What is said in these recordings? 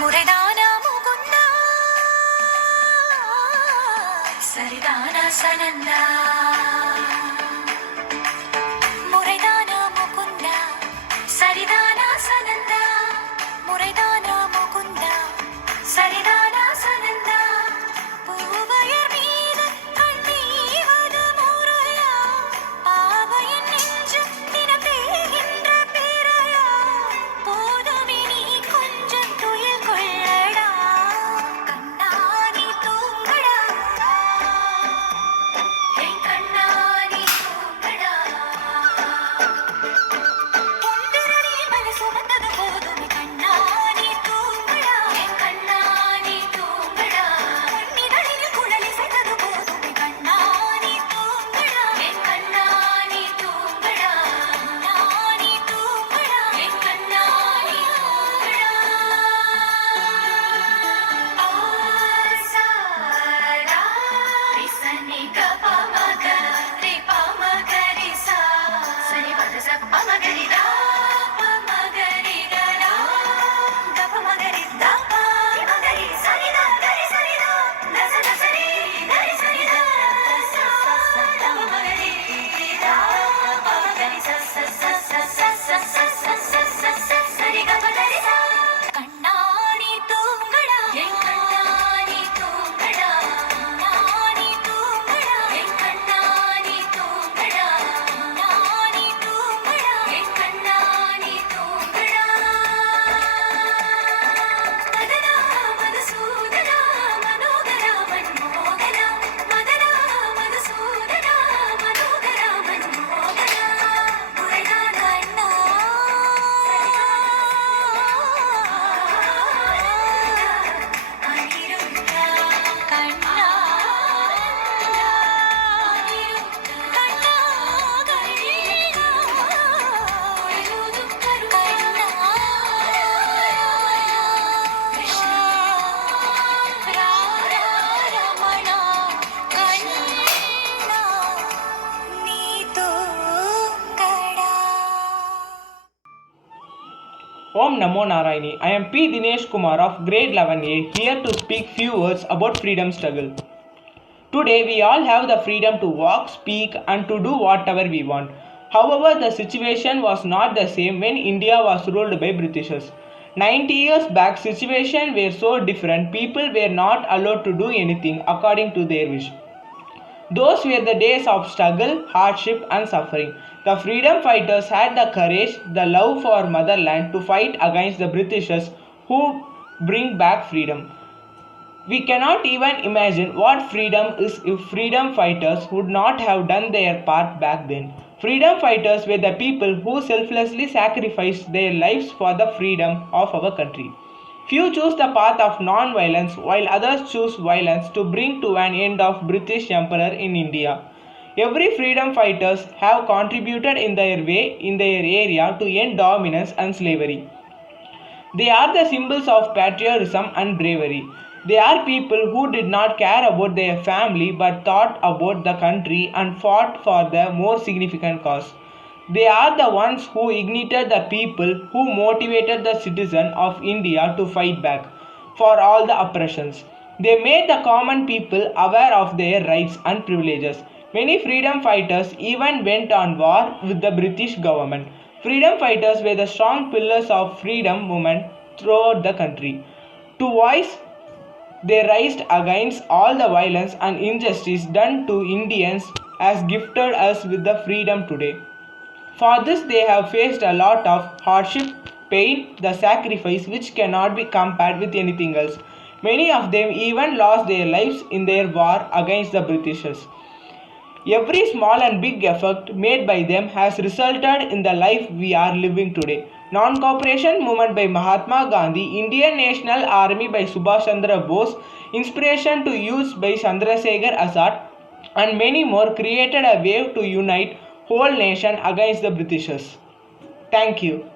முறைதானா முகுந்தா சரிதானா சனந்தா முறைதானா முகுந்தா சரிதானா சனந்தா முறைதானா முகுந்தா சரிதானா சனந்தா பூவையர் மீது கண்ணீவது முறையா பாவையின் நெஞ்சம் தினம் தேகின்ற பிறையா போதுமே நீ கொஞ்சம் துயில் கொள்ளடா கண்ணாடி தூங்கடா என் கண்ணாடி தூங்கடா பொன்விரலில் மலை சுமந்தது போதுமே கண்ணாடி தூங்கடா என் கண்ணாடி தூங்கடா பொன்னிதழில் குழலி செய்தது போதுமே கண்ணாடி தூங்கடா என் கண்ணாடி தூங்கடா கண்ணாடி தூங்கடா என் கண்ணாடி தூங்கடா ஆசாரா ரிசனிக பமக ரி பமகரிசா சரி பதச பமகரிதா பமகரிகரா கபமகரிதா பமகரி சரிதா கரி சரிதா தச தசரி கரி சரிதா தச பமகரிதா பமகரி சச சச சச சச சச சரி கபகரிதா கண்ணாடி தூங்கடா என் கண்ணாடி தூங்கடா கண்ணாடி தூங்கடா என் கண்ணாடி தூங்கடா கண்ணாடி தூங்கடா என் கண்ணாடி தூங்கடா மதனா மதுசூதனா மனோகரா மன்மோகனா மதனா மதுசூதனா மனோகரா மன்மோகனா முறைதான அண்ணா அனிருத்தா கண்ணா அனிருத்தா கண்ணா கண்ணா பொழுதும் கருணா கிருஷ்ணா ராரா ரமணா கண்ணா நீ தூங்கடா. Om Namo Narayani. I am P. Dinesh Kumar of grade 11A here to speak few words about freedom struggle. Today we all have the freedom to walk, speak and to do whatever we want. However, the situation was not the same when India was ruled by Britishers. 90 years back, situation were so different. People were not allowed to do anything according to their wish. Those were the days of struggle, hardship and suffering. The freedom fighters had the courage, the love for motherland to fight against the Britishers who bring back freedom. We cannot even imagine what freedom is if freedom fighters would not have done their part back then. Freedom fighters were the people who selflessly sacrificed their lives for the freedom of our country. Few choose the path of non-violence while others choose violence to bring to an end of British Emperor in India. Every freedom fighters have contributed in their way in their area to end dominance and slavery. They are the symbols of patriotism and bravery. They are people who did not care about their family but thought about the country and fought for the more significant cause. They are the ones who ignited the people who motivated the citizens of India to fight back for all the oppressions. They made the common people aware of their rights and privileges. Many freedom fighters even went on war with the British government. Freedom fighters were the strong pillars of freedom movement throughout the country. To voice they raised against all the violence and injustice done to Indians has gifted us with the freedom today. For this they have faced a lot of hardship, pain, the sacrifice which cannot be compared with anything else. Many of them even lost their lives in their war against the Britishers. Every small and big effort made by them has resulted in the life we are living today. Non-cooperation movement by Mahatma Gandhi, Indian National Army by Subhash Chandra Bose, inspiration to youth by Chandrasekhar Azad, and many more created a wave to unite whole nation against the Britishers. Thank you.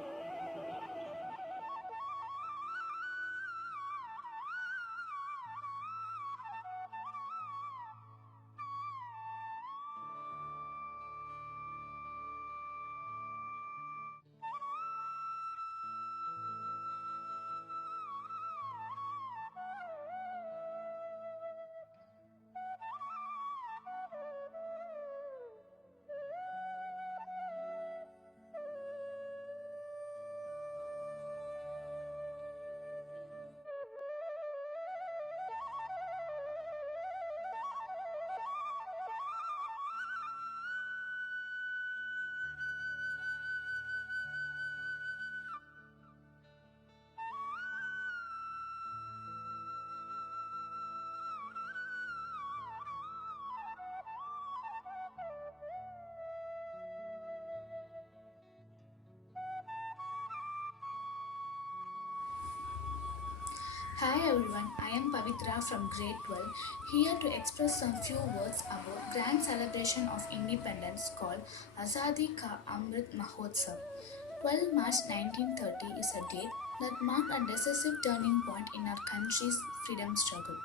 Hi everyone, I am Pavitra from grade 12, here to express some few words about grand celebration of independence called Azadi Ka Amrit Mahotsav. 12 March 1930 is a date that marked a decisive turning point in our country's freedom struggle.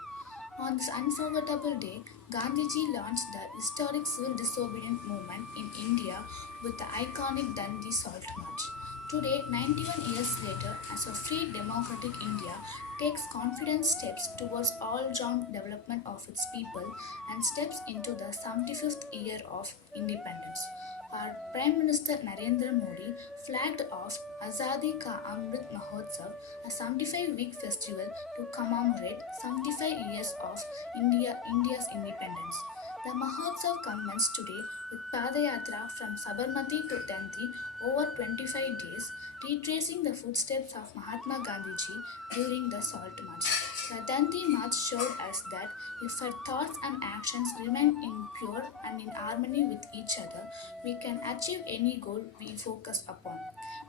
On this unforgettable day, Gandhiji launched the historic civil disobedience movement in India with the iconic Dandi Salt March. Today, 91 years later, as a free democratic India takes confident steps towards all-round development of its people and steps into the 75th year of independence. Our Prime Minister Narendra Modi flagged off Azadi Ka Amrit Mahotsav, a 75-week festival to commemorate 75 years of India's independence. The Mahotsav commences today with Padayatra from Sabarmati to Dandi over 25 days, retracing the footsteps of Mahatma Gandhiji during the Salt March. The Dandi March showed us that if our thoughts and actions remain in pure and in harmony with each other, we can achieve any goal we focus upon.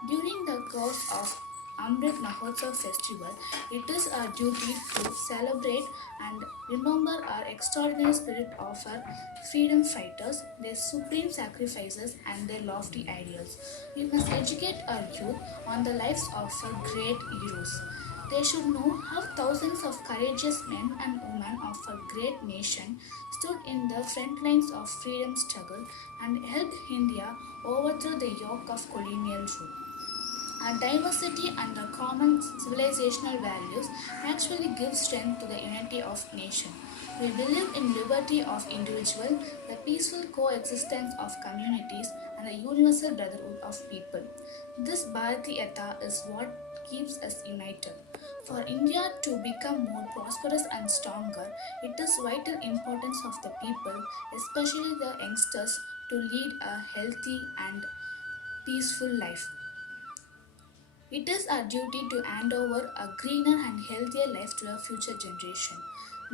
During the course of Amrit Mahotsav festival, it is our duty to celebrate and remember our extraordinary spirit of our freedom fighters, their supreme sacrifices, and their lofty ideals. We must educate our youth on the lives of our great heroes. They should know how thousands of courageous men and women of our great nation stood in the front lines of freedom struggle and helped India overthrow the yoke of colonial rule. Our diversity and our common civilizational values actually give strength to the unity of nation. We believe in liberty of individual, the peaceful coexistence of communities, and the universal brotherhood of people. This Bharati Etta is what keeps us united. For India to become more prosperous and stronger, it is vital importance of the people, especially the youngsters, to lead a healthy and peaceful life. It is our duty to hand over a greener and healthier life to our future generation.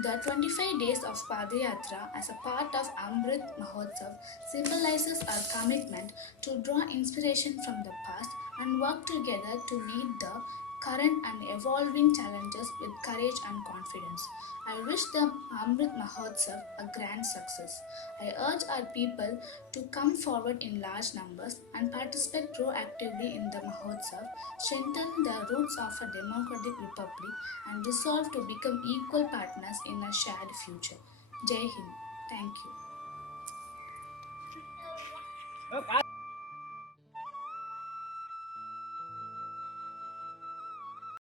The 25 days of Padayatra as a part of Amrit Mahotsav symbolizes our commitment to draw inspiration from the past and work together to meet the current and evolving challenges with courage and confidence. I wish the Amrit Mahotsav a grand success. I urge our people to come forward in large numbers and participate proactively in the Mahotsav, strengthen the roots of a democratic republic, and resolve to become equal partners in a shared future. Jai Hind. Thank you.